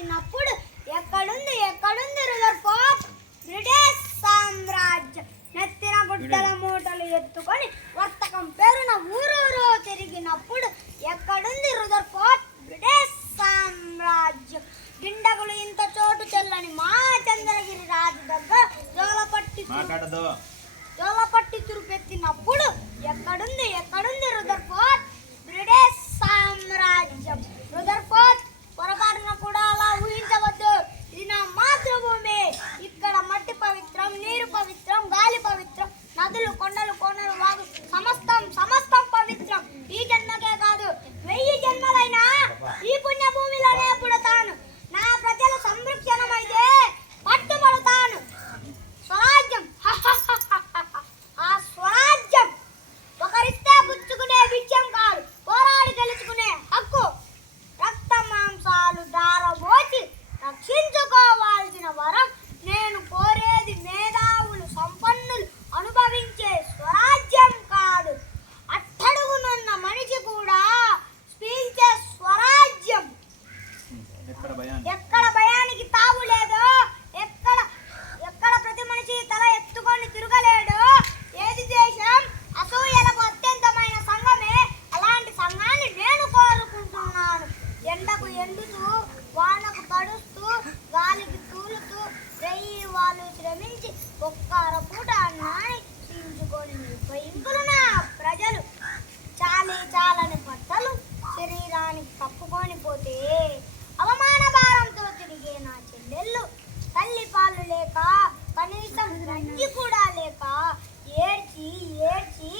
చేసినప్పుడు ఎక్కడుంది ఎక్కడుంది రిజర్వ్ ఆఫ్ బ్రిటిష్ సామ్రాజ్యం. నెత్తిన గుడ్డల మూటలు ఎత్తుకొని వర్తకం పేరున ఊరూరు తిరిగినప్పుడు ఎక్కడుంది రిజర్వ్ ఆఫ్ బ్రిటిష్ సామ్రాజ్యం. గిండగులు ఇంత చోటు చెల్లని మా చంద్రగిరి రాజు దగ్గర జోలపట్టి జోలపట్టి తురుపెత్తినప్పుడు ఎక్కడుంది తప్పిపోతే అవమాన భారంతో తిరిగే నా చెల్లెళ్ళు తల్లి పాలు లేక కనీసం కూడా లేక ఏడ్చి ఏడ్చి